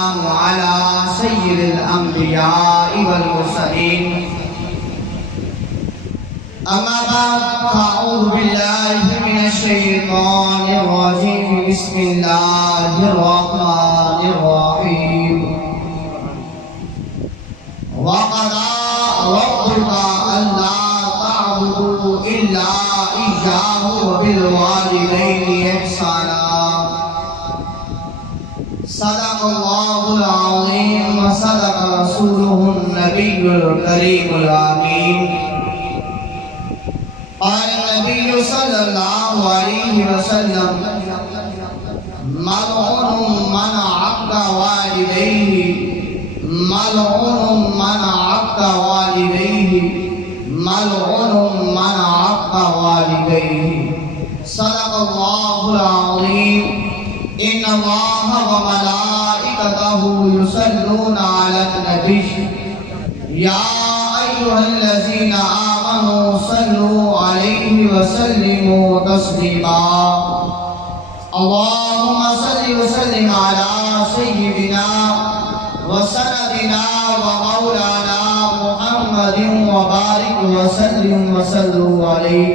وعلى سيد الأنبياء والمرسلين أما بعد فأعوذ بالله من الشيطان الرجيم بسم الله الرحمن الرحيم وقضى ربك ألا تعبدوا إلا إياه وبالوالدين إحسانا صدق الله العظيم وصدق رسوله النبي الكريم الأمين قال النبي صلى الله عليه وسلم ملعون من عق والديه ملعون من عق والديه ملعون من عق والديه صدق الله العظيم إن الله وملائكته يصلون على النبي يا أيها الذين آمنوا صلوا عليه وسلموا تسليما اللهم صل وسلم على سيدنا وسندنا ومولانا محمد وبارك وسلم وصلوا عليه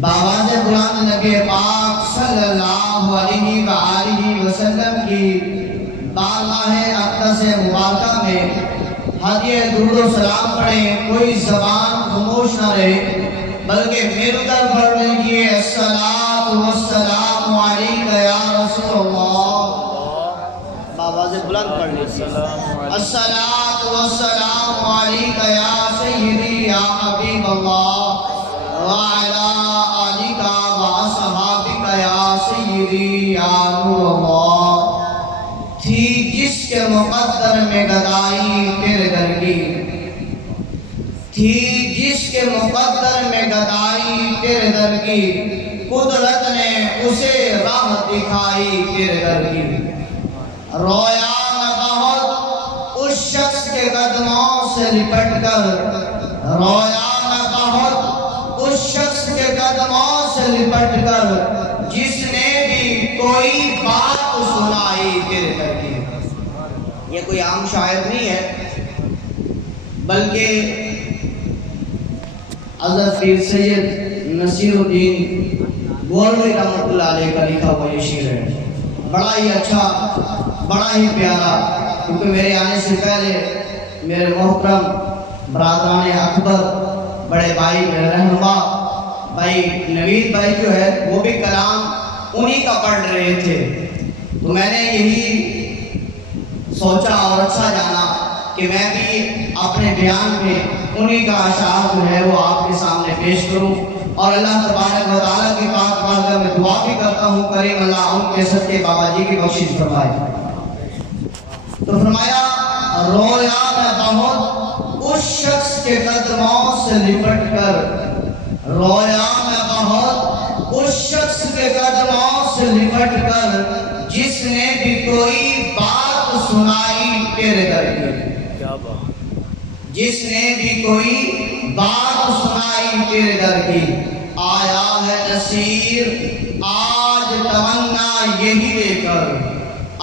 باواز بلند نبی پاک صلی اللہ علیہ وآلہ وسلم کی بارگاہ اقدس مبارکہ میں ہدیہ درود و سلام پڑھیں، کوئی زبان خاموش نہ رہے بلکہ مل کر پڑھ لیجیے الصلاۃ والسلام علیک یا رسول اللہ۔ باواز بلند پڑھ لیجیے الصلاۃ والسلام علیک یا سیدی یا حبیب اللہ وعلی تھی جس کے مقدر میں گدائی پھر گرگی تھی جس کے مقدر میں گدائی پھر گرگی قدرت نے اسے راہ دکھائی پھر گرگی رویا نہ بہت اس شخص کے قدموں سے لپٹ کر رویا نہ بہت اس شخص کے قدموں سے لپٹ کر جس نے بھی کوئی بات سنائی پھر گرگی۔ یہ کوئی عام شاعر نہیں ہے بلکہ حضرت پیر سید نصیر الدین گولوی رحمۃ اللہ علیہ کا لکھا ہوا یہ شعر ہے، بڑا ہی اچھا، بڑا ہی پیارا، کیونکہ میرے آنے سے پہلے میرے محترم برادران اکبر، بڑے بھائی میرے رہنما بھائی نوید بھائی جو ہے وہ بھی کلام انہی کا پڑھ رہے تھے، تو میں نے یہی سوچا اور اچھا جانا کہ میں بھی اپنے بیان میں انہی کا اشعار جو ہے وہ آپ کے سامنے پیش کروں، اور اللہ تبارک و تعالیٰ کی پاک بارگاہ میں دعا بھی کرتا ہوں کریم اللہ ان کے صدقے بابا جی کی بخشش فرمائے۔ تو فرمایا رویا میں بہت اس شخص کے قدموں سے لپٹ کر رویا میں بہت اس شخص کے قدموں سے لپٹ کر جس نے بھی کوئی بات سنائی پھر گرگی جس نے بھی کوئی بات سنائی پھر گرگی آیا ہے نصیر آج تمنا یہی لے کر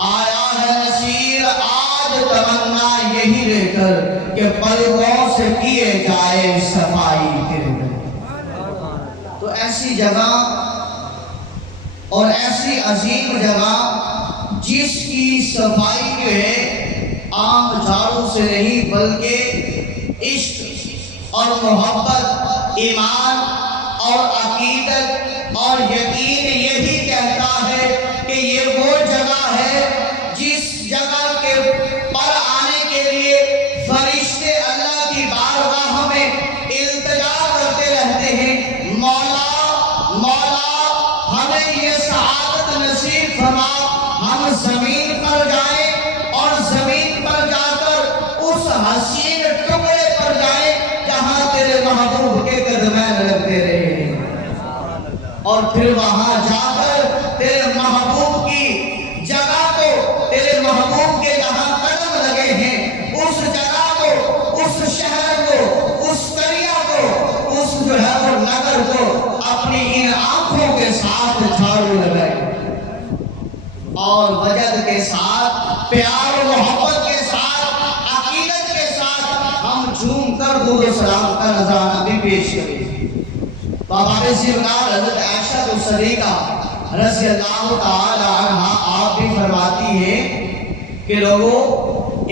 آیا ہے نصیر آج تمنا یہی لے کر کہ پلکوں سے کیے جائے صفائی پھر گرگی۔ تو ایسی جگہ اور ایسی عظیم جگہ جس کی صفائی جو ہے عام جھاڑو سے نہیں بلکہ عشق اور محبت، ایمان اور عقیدت اور یقین یہی کہتا ہے کہ یہ وہ جگہ ہے جس جگہ کے پر آنے کے لیے فرشتے اللہ کی بارگاہ میں التجا کرتے رہتے ہیں، مولا مولا ہمیں یہ سعادت نصیب فرما، ہم زمین پر جائیں اور زمین پر جا کر اس حسین ٹکڑے پر جائیں جہاں تیرے محبوب کے قدمین لگتے رہے، اور پھر وہاں جا کر تیرے محبوب کی جگہ کو، تیرے محبوب کے جہاں قدم لگے ہیں اس جگہ کو، اس شہر کو، اس قریہ کو، اس جو ہے وہ نگر کو اپنی ان آنکھوں کے ساتھ جھاڑو لگائے اور وجد کے ساتھ پیار و محبت کے ساتھ، عقیدت کے ساتھ ہم جھوم کر درود و سلام کا نذرانہ بھی پیش کریں۔ بابا سیدنا حضرت عائشہ صدیقہ رضی اللہ تعالی عنہا آپ بھی فرماتی ہیں کہ لوگوں،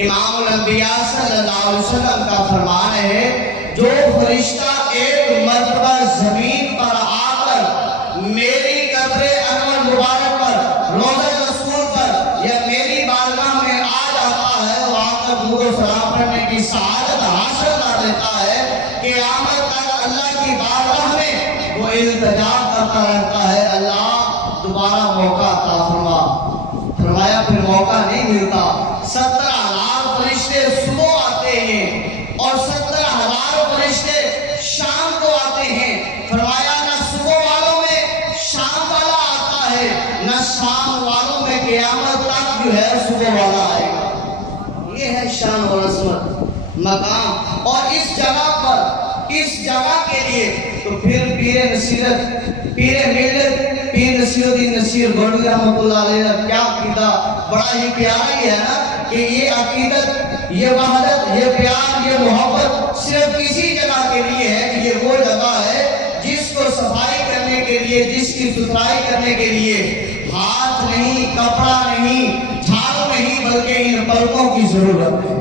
امام الانبیاء صلی اللہ علیہ وسلم کا فرمان ہے، جو فرشتہ ایک مرتبہ زمین پر آ کر میری قبر انور مبارک پر، روضہ رسول پر یا میری بارگاہ میں آ جاتا ہے، وہ آ کر درود و سلام پڑھنے کی سعادت حاصل کر لیتا ہے، قیامت تک اللہ کی بارگاہ میں وہ التجا کرتا رہتا ہے، اللہ دوبارہ موقع عطا فرما۔ فرمایا پھر موقع نہیں ملتا، 17,000 فرشتے صبح آتے ہیں اور 17,000 فرشتے شام کو آتے ہیں۔ فرمایا نہ صبح والوں میں شام والا آتا ہے، نہ شام والوں میں قیامت تک جو ہے صبح والا آئے گا۔ یہ ہے شان اور عظمت مقام، اور اس جگہ پر، اس جگہ کے لیے تو پھر پیر نصیرت، پیر ملت، پیر نصیر الدین نصیر گولوی رحمۃ اللہ علیہ کا کیا عقیدہ، بڑا ہی پیارا ہی ہے نا کہ یہ عقیدت، یہ وحدت، یہ پیار، یہ محبت صرف کسی جگہ کے لیے ہے کہ یہ وہ جگہ ہے جس کو صفائی کرنے کے لیے، جس کی ستھرائی کرنے کے لیے ہاتھ نہیں، کپڑا نہیں، جھاڑو نہیں، بلکہ ان پلکوں کی ضرورت ہے۔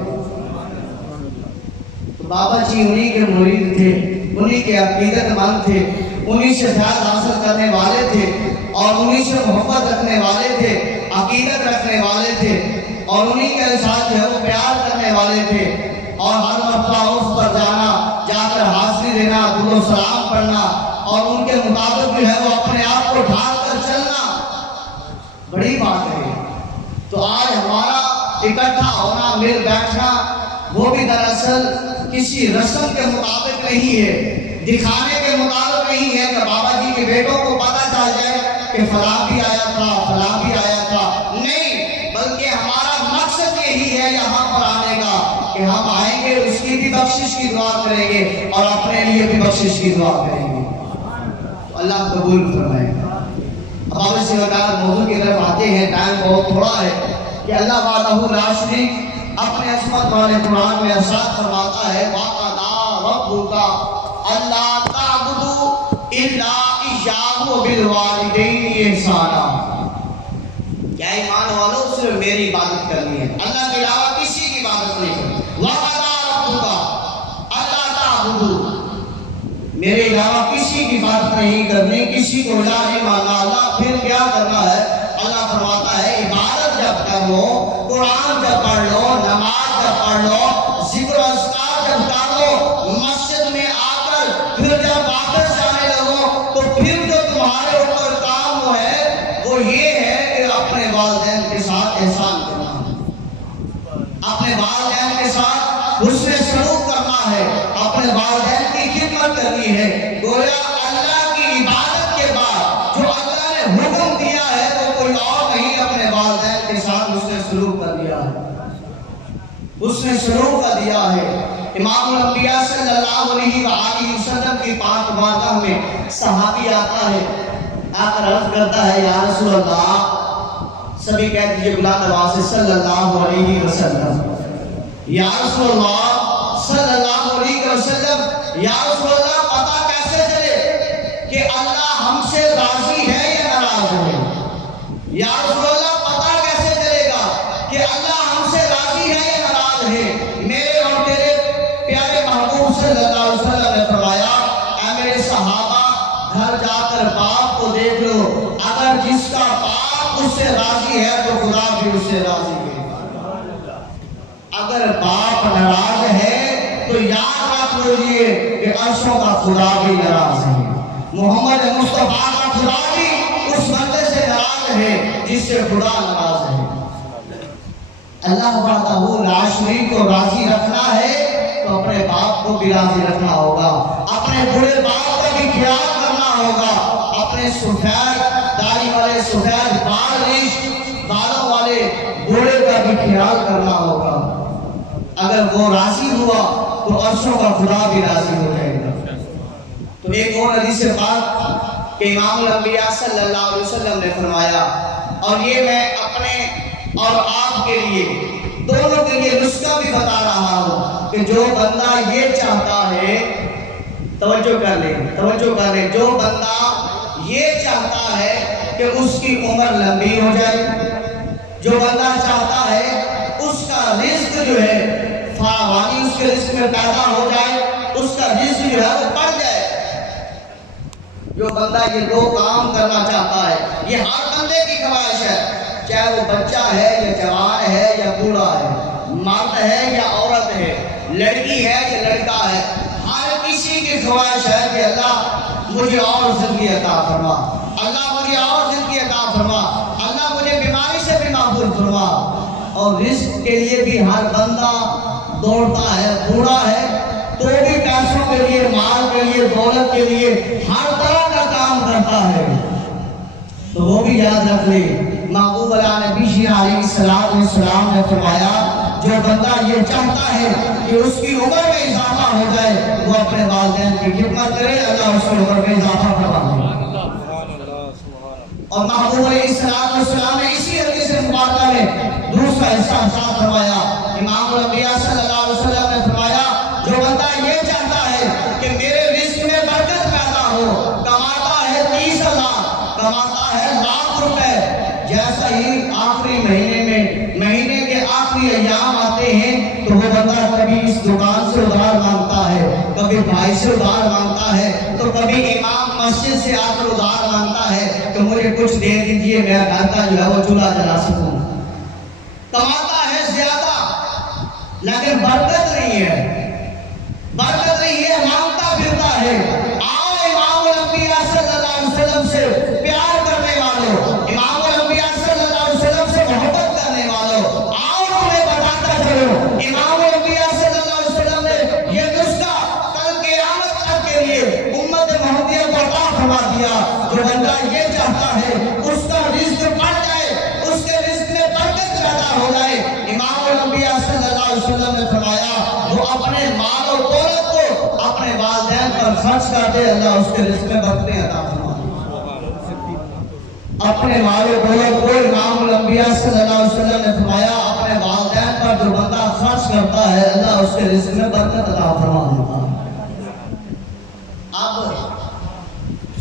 بابا جی انہی کے مرید تھے، انہی کے عقیدت مند تھے، انہی سے فیض حاصل کرنے والے تھے اور انہی سے محبت رکھنے والے تھے، عقیدت رکھنے والے تھے، اور انہی کے ساتھ جو ہے وہ پیار کرنے والے تھے، اور ہر مرتبہ اس پر جانا، جا کر حاضری دینا، درود و سلام پڑھنا، اور ان کے مطابق جو ہے وہ اپنے آپ کو ڈھال کر چلنا، بڑی بات ہے۔ تو آج ہمارا اکٹھا ہونا، مل بیٹھنا، وہ بھی دراصل کسی رسم کے مطابق نہیں ہے، دکھانے کے مطابق نہیں ہے کہ بابا جی کے بیٹوں کو پتہ چل جائے کہ فلاں بھی آیا تھا، فلاں بھی آیا تھا، نہیں، بلکہ ہمارا مقصد یہی ہے یہاں پر آنے کا کہ ہم آئیں گے، اس کی بھی بخشش کی دعا کریں گے اور اپنے لیے بھی بخشش کی دعا کریں گے، تو اللہ قبول فرمائے۔ اب آپ اسی وقت موضوع کی طرف آتے ہیں، ٹائم بہت تھوڑا ہے، کہ اللہ وحدہ لا شریک اپنے عصمت والے قرآن میں ارشاد فرماتا ہے، وَقَضَىٰ رَبُّكَ أَلَّا تَعْبُدُوا إِلَّا إِيَّاهُ وَبِالْوَالِدَيْنِ إِحْسَانًا۔ کیا ایمان والو، صرف میری عبادت کرنی ہے، اللہ کے علاوہ کسی کی عبادت نہیں کرنی۔ وَقَضَىٰ رَبُّكَ أَلَّا تَعْبُدُوا، میرے علاوہ کسی کی عبادت نہیں کرنی، کسی کو الہ نہیں ماننا۔ اللہ پھر کیا کرنا ہے؟ اللہ فرماتا ہے عبادت جب کر لو، قرآن جب پڑھ لو، نماز جب پڑھ لو، ذکر و اذکار جب کر لو، مسجد میں آ کر پھر جب واپس جانے لگو، تو پھر جو تمہارے اوپر کام ہے وہ یہ ہے کہ اپنے والدین کے ساتھ احسان کرنا ہے، اپنے والدین کے ساتھ حسن سلوک کرنا ہے، اپنے والدین کی خدمت کرنی ہے۔ گویا اللہ کی عبادت کے بعد جو اللہ نے حکم دیا ہے وہ کوئی اور نہیں، اپنے والدین کے ساتھ اس نے سلوک کر دیا ہے، اس نے سلوک کر دیا ہے۔ امام الانبیاء صلی اللہ علیہ وآلہ وسلم کی پاک بارگاہ میں صحابی آتا ہے، آ کر عرض کرتا ہے، یا رسول اللہ، سبھی کہہ دیجئے بلند آواز سے صلی اللہ علیہ وسلم، یا رسول اللہ صلی اللہ علیہ وسلم، یا رسول اللہ پتہ کیسے چلے کہ اللہ ہم سے راضی ہے یا ناراض ہے؟ یا رسول اللہ پتہ کیسے چلے گا کہ اللہ ہم سے راضی ہے یا ناراض ہے؟ میرے اور تیرے پیارے محبوب صلی اللہ علیہ وسلم نے فرمایا، اے میرے صحابہ، گھر جا کر باپ کو دیکھ لو، اگر جس کا باپ اس سے راضی ہے تو خدا بھی اس سے راضی ہے، اگر باپ ناراض ہے تو یاد رکھ لیجیے کہ عرشوں کا خدا بھی ناراض ہے، محمد مصطفیٰ کا خدا بھی اس بندے سے ناراض ہے جس سے خدا ناراض ہے۔ اللہ وحدہ لا شریک کو راضی رکھنا ہے تو اپنے باپ کو بھی راضی رکھنا ہوگا، اپنے بڑے باپ کا بھی خیال کرنا ہوگا، اپنے سفید داڑھی والے، سفید بال ریش بالوں والے بوڑھے کا بھی خیال کرنا ہوگا۔ اگر وہ راضی ہوا تو عرشوں کا خدا بھی راضی ہو جائے گا۔ تو ایک اور حدیث پاک کہ امام الانبیاء صلی اللہ علیہ وسلم نے فرمایا، اور یہ میں اپنے اور آپ کے لیے دونوں کے لیے نسخہ بھی بتا رہا ہوں کہ جو بندہ یہ چاہتا ہے، توجہ کر لیں، جو بندہ یہ چاہتا ہے کہ اس کی عمر لمبی ہو جائے، جو بندہ چاہتا ہے اس کا رزق جو ہے فراوانی اس کے رزق میں پیدا ہو جائے، اس کا رزق جو ہے وہ بڑھ جائے، جو بندہ یہ دو کام کرنا چاہتا ہے، یہ ہر بندے کی خواہش ہے، چاہے وہ بچہ ہے یا جوان ہے یا بوڑھا ہے، مرد ہے یا عورت ہے، لڑکی ہے یا لڑکا ہے، ہر کسی کی خواہش ہے کہ اللہ مجھے اور زندگی عطا فرما، اللہ مجھے اور زندگی عطا فرما، اللہ مجھے بیماری سے بھی محفوظ فرما۔ اور رزق کے لیے بھی ہر بندہ دوڑتا ہے، بوڑھا ہے تو بھی پیسوں کے لیے، مال کے لیے، دولت کے لیے ہر طرح کا کام کرتا ہے، تو وہ بھی یاد رکھ لے۔ محبوب اللہ نبی جی علیہ السلام نے فرمایا جو بندہ یہ چاہتا ہے کہ اس کی عمر میں اضافہ ہو جائے وہ اپنے والدین کی خدمت کرے، اللہ اس کی عمر میں اضافہ کروا دے۔ اور محبوب علیہ السلام نے اسی حدیث مبارکہ میں دوسرا حصہ ارشاد فرمایا، امام الانبیاء صلی اللہ علیہ وسلم نے فرمایا جو بندہ یہ چاہتا ہے کہ میرے رزق میں برکت پیدا ہو، کماتا ہے 30,000، کماتا ہے لاکھ روپے، جیسا ہی آخری مہینے کے آخری ایام آتے ہیں تو وہ بندہ کبھی اس دکان سے ادھار مانگتا ہے، کبھی بھائی سے ادھار مانگتا ہے، تو کبھی امام مسجد سے آ کر ادھار مانگتا ہے کہ مجھے کچھ دے دیجئے میرا گھر کا جو ہے وہ چولہا جلا سکوں۔ کماتا ہے زیادہ لیکن برکت نہیں ہے، مانگتا پھرتا ہے۔ آؤ امام الانبیاء صلی اللہ علیہ وسلم سے پیار کرنے والوں، امام الانبیاء صلی اللہ علیہ وسلم سے محبت کرنے والوں، آؤ تمہیں بتاتا چلو امام الانبیاء صلی اللہ علیہ وسلم نے یہ نسخہ کل قیامت تک کے لیے امت محمدیہ کو عطا فرما دیا۔ جو بندہ یہ چاہتا ہے اس کا رزق بڑھ جائے، اس کے رزق میں برکت پیدا ہو جائے، امام الانبیاء صلی اللہ علیہ وسلم نے فرمایا وہ اپنے مال و دولت کو اپنے والدین پر خرچ کر دے، اللہ اس کے رزق میں برکتیں عطا فرما دے۔ اپنے مال و دولت کو امام الانبیاء صلی اللہ علیہ وسلم نے فرمایا اپنے والدین پر جو بندہ خرچ کرتا ہے اللہ اس کے رزق میں برکت عطا فرما دیتا ہے۔ اب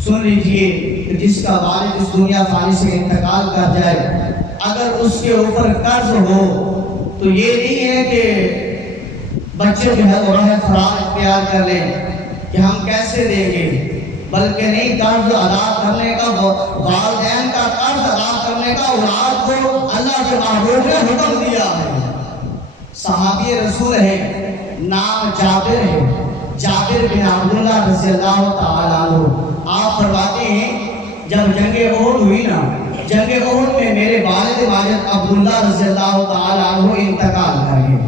سن لیجئے کہ جس کا والد اس دنیا فانی سے انتقال کر جائے، اگر اس کے اوپر قرض ہو تو یہ نہیں ہے کہ بچے جو ہے وہ راہ فرار اختیار کر لیں کہ ہم کیسے دیں گے، بلکہ نہیں، قرض ادا کرنے کا، والدین کا قرض ادا کرنے کا اولاد کو اللہ کے محبوب نے حکم دیا ہے۔ صحابی رسول ہے، نام جابر ہے، جابر بن عبداللہ رضی اللہ تعالیٰ عنہ۔ آپ فرماتے ہیں جب جنگ احد ہوئی نا، جنگ احد میں میرے والد ماجد عبداللہ رضی اللہ تعالیٰ عنہ انتقال کر گئے۔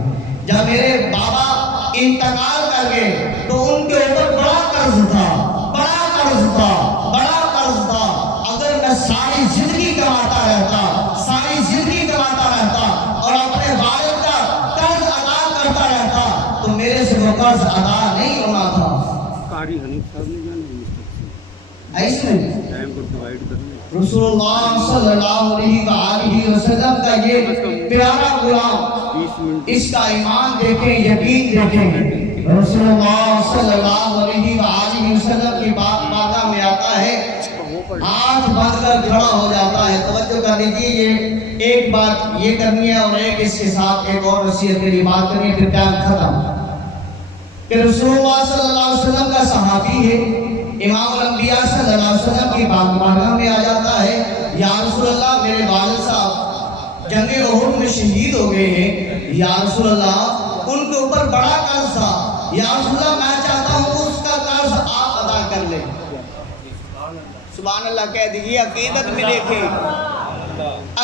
جب میرے بابا انتقال کر گئے تو ان کے اوپر بڑا قرض تھا، اگر میں ساری زندگی کماتا رہتا اور اپنے والد کا قرض ادا کرتا رہتا تو میرے سے وہ قرض ادا نہیں ہونا تھا۔ ایسے رسول اللہ صلی اللہ علیہ وسلم کا یہ پیارا غلام، اس کا ایمان دیکھیں، یقین دیکھیں۔ رسول اللہ صلی اللہ علیہ وسلم کی بارگاہ میں آتا ہے، ہاتھ باندھ کر کھڑا ہو جاتا ہے۔ توجہ کر لیجیے، یہ ایک بات یہ کرنی ہے اور ایک اس کے ساتھ ایک اور نصیحت کے لیے بات کرنی ہے، پھر ٹائم ختم۔ کہ رسول اللہ صلی اللہ علیہ وسلم کا صحابی ہے، امام الانبیاء صلی اللہ علیہ وسلم کی بارگاہ میں آ جاتا ہے، یا رسول اللہ میرے والد صاحب جنگ احد میں شہید ہو گئے ہیں، یا رسول اللہ ان کے اوپر بڑا قرض تھا، یا رسول اللہ میں چاہتا ہوں اس کا قرض آپ ادا کر لیں۔ سبحان اللہ کہہ دیجیے، عقیدت میں دیکھیں،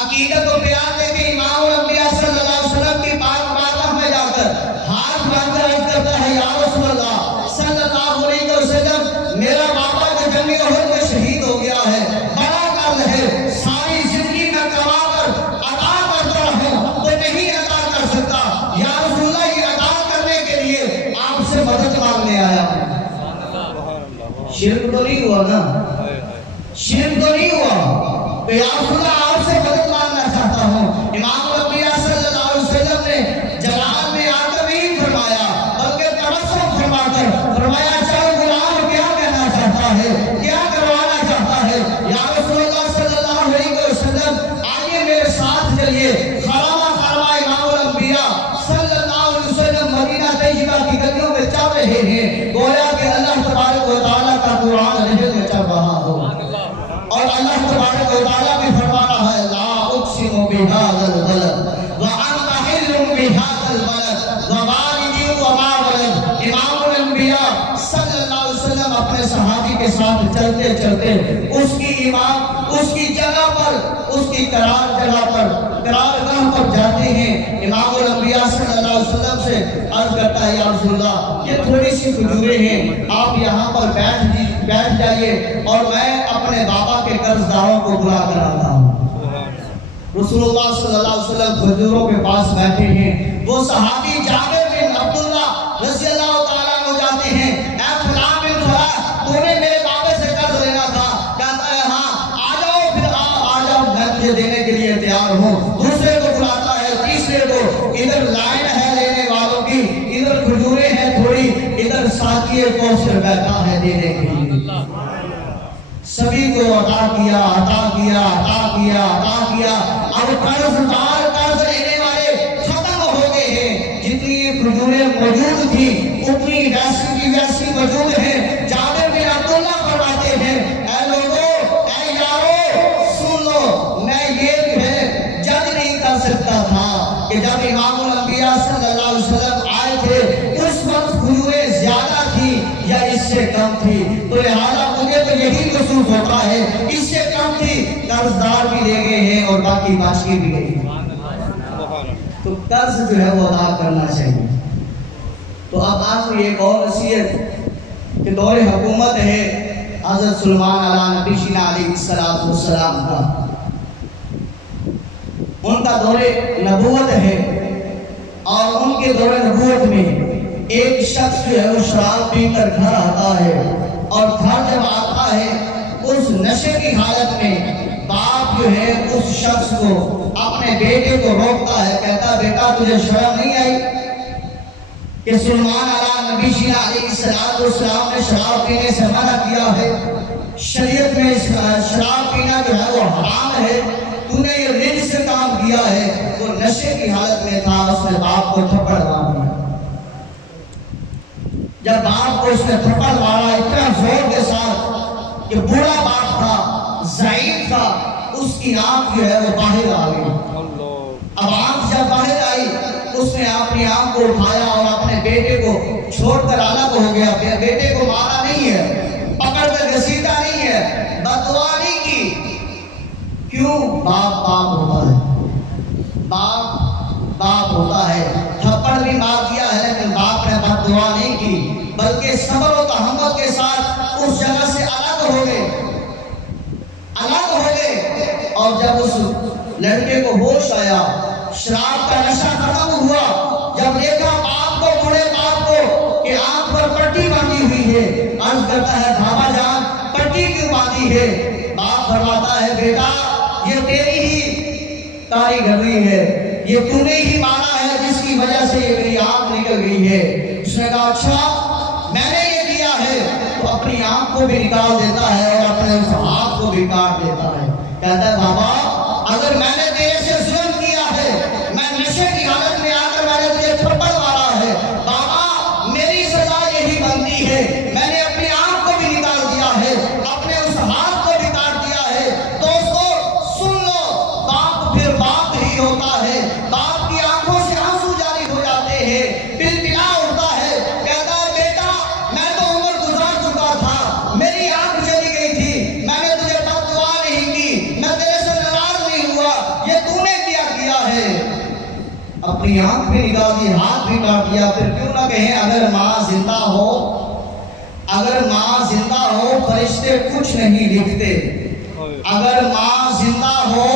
عقیدت و پیار دیکھیں۔ امام الانبیاء صلی اللہ علیہ وسلم کی بارگاہ میں جا کر ہاتھ باندھ کر عرض کرتا ہے، یا رسول اللہ صلی اللہ علیہ وسلم میرا بابا جو جنگ احد میں شہید ہو گیا ہے، بڑا قرض ہے، ساری زندگی میں کما کر ادا کرتا ہوں تو نہیں ادا کر سکتا، یا رسول اللہ یہ ادا کرنے کے لیے آپ سے مدد مانگنے آیا ہوں۔ شرک تو نہیں ہوا نا، شرک تو نہیں ہوا کہ یا رسول اللہ آپ سے مدد مانگنا چاہتا ہوں۔ امام الانبیاء صلی اللہ اللہ تبارک و تعالیٰ بھی فرما رہا ہے لا اقسم بہذا البلد وانت حل بہذا البلد ووالد وما ولد۔ امام الانبیاء صلی اللہ علیہ وسلم اپنے صحابی کے ساتھ چلتے چلتے اس کی جگہ پر، اس کی قرارگاہ پر جاتے ہیں۔ امام الانبیاء صلی اللہ علیہ وسلم سے عرض کرتا ہے یا رسول اللہ یہ تھوڑی سی کھجوریں ہیں، آپ یہاں پر بیٹھ جائیے اور میں اپنے بابا کے قرض داروں کو بلا کر آتا ہوں۔ رسول اللہ صلی اللہ علیہ وسلم کھجوروں کے پاس بیٹھے ہیں۔ وہ صحابی جابر بن عبداللہ رضی اللہ تعالیٰ عنہ جاتے ہیں، اے فلاں بن فلاں تو نے میرے بابے سے قرض لینا تھا۔ کہتا ہے ہاں آ جاؤ، پھر آ جاؤ، میں تجھے دینے کے لیے تیار ہوں۔ دوسرے کو بلاتا ہے، تیسرے کو، ادھر لائن ہے لینے والوں کی، ادھر کھجوریں ہیں تھوڑی، ادھر ساتھی کوثر بیٹھا ہے دینے کے لیے۔ سبھی کو عطا کیا، عطا کیا، عطا کیا، عطا کیا۔ اب قرض لینے والے ختم ہو گئے ہیں، جتنی کھجوریں موجود تھی اتنی ویسی کی ویسی موجود ہیں۔ جابر بن عبداللہ فرماتے ہیں اے لوگوں، اے یارو سن لو، میں یہ جو ہے جج نہیں کر سکتا تھا کہ جب امام الانبیاء صلی اللہ علیہ وسلم آئے تھے اس وقت کھجوریں زیادہ تھی یا اس سے کم تھی، تو لہذا مجھے تو یہی محسوس ہوتا ہے اس سے کم تھی، قرض دار بھی لے گئے ہیں اور باقی باشی بھی گئے ہیں، تو قرض جو ہے وہ ادا کرنا چاہیے۔ تو اب آخری ایک اور نصیحت کہ دور حکومت ہے حضرت سلیمان علیہ نبی شینا علیہ السلام کا، ان کا دور نبوت ہے، اور ان کے دور نبوت میں ایک شخص جو ہے وہ شراب پی کر گھر آتا ہے، اور گھر جب آتا ہے اس نشے کی حالت میں باپ جو ہے اس شخص کو، اپنے بیٹے کو روکتا ہے، کہتا بیٹا تجھے شرم نہیں آئی کہ سلیمان علیہ نبی شینا علیہ السلام نے شراب پینے سے منع کیا ہے، شریعت میں شراب پینا جو ہے وہ حرام ہے، تو نے یہ رجس سے کام کیا ہے۔ وہ نشے کی حالت میں تھا، اس نے باپ کو تھپڑ مار دیا۔ جب باپ کو اس نے تھپڑ مارا اتنا زور کے ساتھ کہ بوڑھا باپ تھا، ضعیف تھا، اس کی آنکھ جو ہے وہ باہر آ گئی۔ اب آنکھ جب باہر آئی اس نے اپنی آنکھ کو اٹھایا اور اپنے بیٹے کو چھوڑ کر الگ ہو گیا۔ بیٹے کو مارا نہیں ہے، پکڑ کر گھسیٹا نہیں ہے، بددعا نہیں کی۔ کیوں؟ باپ ہوتا ہے، باپ ہوتا ہے۔ تھپڑ بھی مار دیا ہے لیکن باپ نے بددعا نہیں کی، بلکہ صبر و تحمل کے ساتھ اس جگہ سے الگ ہو گئے۔ اور جب اس لڑکے کو ہوش آیا، شراب کا نشہ ختم ہوا، جب دیکھا باپ کو، بڑے باپ کو کہ آنکھ پر پٹی باندھی ہوئی ہے، عرض کرتا ہے بابا جان پٹی کیوں باندھی ہے؟ باپ فرماتا ہے بیٹا یہ تیری ہی کاریگری ہے، یہ تو نے ہی مارا ہے جس کی وجہ سے یہ میری آنکھ نکل گئی ہے۔ اس نے کہا اچھا میں نے یہ کیا ہے، تو اپنی آنکھ کو بھی نکال دیتا ہے اور اپنے اس ہاتھ کو بھی کاٹ دیتا ہے۔ کہتا ہے بابا اگر میں نے تیرے سے ظلم کیا ہے، میں نشے کی حالت میں آ کر میں نے تجھے تھپڑ مارا ہے، بابا میری سزا یہی بنتی ہے، میں نے اپنی آنکھ کو بھی نکال دیا ہے، اپنے اس ہاتھ کو بھی کاٹ دیا ہے۔ دوستو سن لو، باپ پھر باپ ہی ہوتا ہے، باپ کی آنکھوں سے آنسو جاری ہو جاتے ہیں، بلبلا اٹھتا ہے، کہتا ہے بیٹا میں تو عمر گزار چکا تھا، میری آنکھ چلی گئی تھی، میں نے تجھے بددعا نہیں کی، میں تیرے سے ناراض نہیں ہوا، یہ تو نے کیا ہے؟ اپنی آنکھ بھی نکال دی، ہاتھ بھی کاٹ دیا۔ پھر کیوں نہ کہیں اگر ماں زندہ ہو فرشتے کچھ نہیں لکھتے، اگر ماں زندہ ہو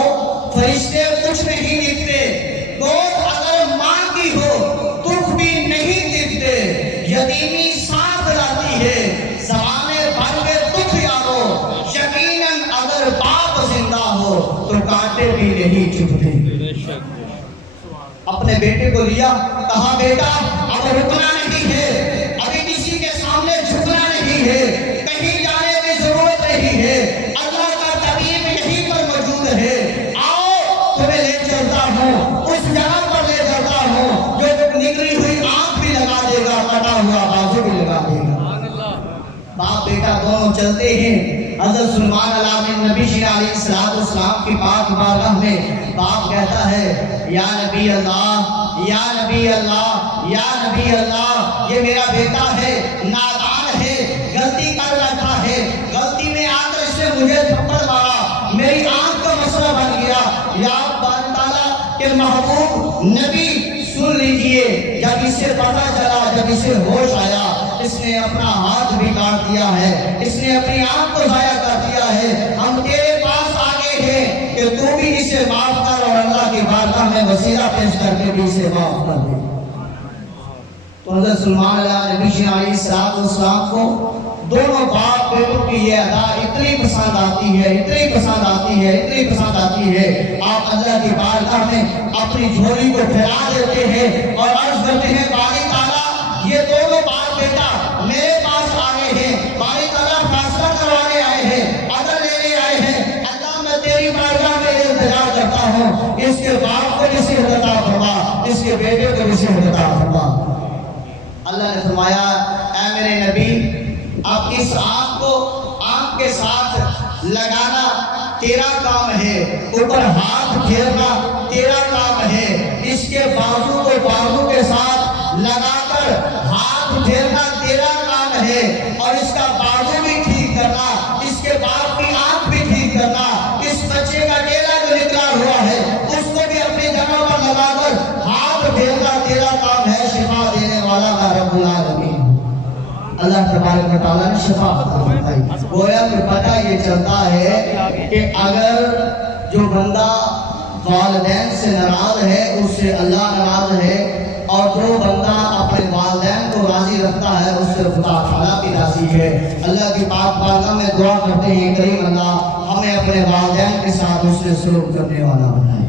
فرشتے کچھ نہیں لکھتے، موت اگر ماں کی ہو دکھ بھی نہیں لکھتے، یتیمی ساتھ لاتی ہے زمانے بھر کے دکھ یارو، یقیناً اگر باپ زندہ ہو تو کانٹے بھی نہیں چبھتے۔ اپنے بیٹے کو لیا، کہا بیٹا اب رکنا نہیں ہے، ابھی کسی کے سامنے جھکنا نہیں ہے، کہیں جانے کی ضرورت نہیں ہے، اللہ کا طبیب یہیں پر موجود ہے، آؤ تمہیں لے چلتا ہوں، اس جگہ پر لے چلتا ہوں جو نکلی ہوئی آنکھ بھی لگا دے گا، کٹا ہوا بازو بھی لگا دے گا۔ باپ بیٹا دونوں چلتے ہیں، حضرت سلیمان علیہ نبی شیر علیہ السلام کی پاک بارگاہ میں باپ کہتا ہے یا نبی اللہ یا نبی اللہ یا نبی اللہ، یہ میرا بیٹا ہے، نادان ہے، غلطی کر بیٹھا ہے، غلطی میں آ کر اس نے مجھے تھپڑ مارا، میری آنکھ کا مسئلہ بن گیا۔ یا بارک تعالیٰ کہ محبوب نبی سن لیجئے، جب اسے پتہ چلا، جب اسے ہوش آیا، اس نے اپنا ہاتھ بھی کاٹ دیا ہے، اس نے اپنی آنکھ کو ضائع کر دیا ہے۔ ہم تیرے پاس آگے ہیں کہ تو بھی اسے معاف کر اور اللہ کی بارگاہ میں وسیلہ پیش کر کے بھی اسے معاف کر دے۔ تو حضرت سلیمان علیہ نبی علیہ السلام کو دونوں باپ بیٹوں کی یہ ادا اتنی پسند آتی ہے، اتنی پسند آتی ہے، اتنی پسند آتی ہے، آپ اللہ کی بارگاہ میں اپنی جھولی کو پھیلا دیتے ہیں اور عرض کرتے ہیں باری تعالیٰ یہ دونوں باپ بیٹا میرے پاس آئے ہیں، باری تعالیٰ فیصلہ کروانے آئے ہیں، عدل لینے آئے ہیں، اللہ میں تیری بارگاہ میں انتظار کرتا ہوں، اس کے باپ کو نصیحت عطا فرما، اس کے بیٹے کو نصیحت عطا فرما۔ اللہ نے فرمایا اے میرے نبی، اب اس آنکھ کو آنکھ کے ساتھ لگانا تیرا کام ہے، اوپر ہاتھ پھیرنا تیرا کام ہے، اس کے بازو کو بازو کے ساتھ لگا کر ہاتھ پھیرنا تیرا کام ہے، اور اس کا بازو بھی ٹھیک کرنا، اس کے باپ کی آنکھ بھی ٹھیک کرنا، اس بچے کا ڈیلا جو نکلا ہوا ہے اس کو بھی اپنی جگہ پر لگا کر ہاتھ پھیرنا تیرا کام ہے، شفا دینے والا کا رب العالمین اللہ تبارک و تعالیٰ نے شفا عطا فرمائی۔ گویا کہ پتہ یہ چلتا ہے کہ اگر جو بندہ والدین سے ناراض ہے اس سے اللہ ناراض ہے، اور جو بندہ اپنے والدین کو راضی رکھتا ہے اس سے خدا تعالیٰ بھی راضی ہے۔ اللہ کی پاک بارگاہ میں دعا کرتے ہیں کریم اللہ ہمیں اپنے والدین کے ساتھ اس سے سلوک کرنے والا بنائے۔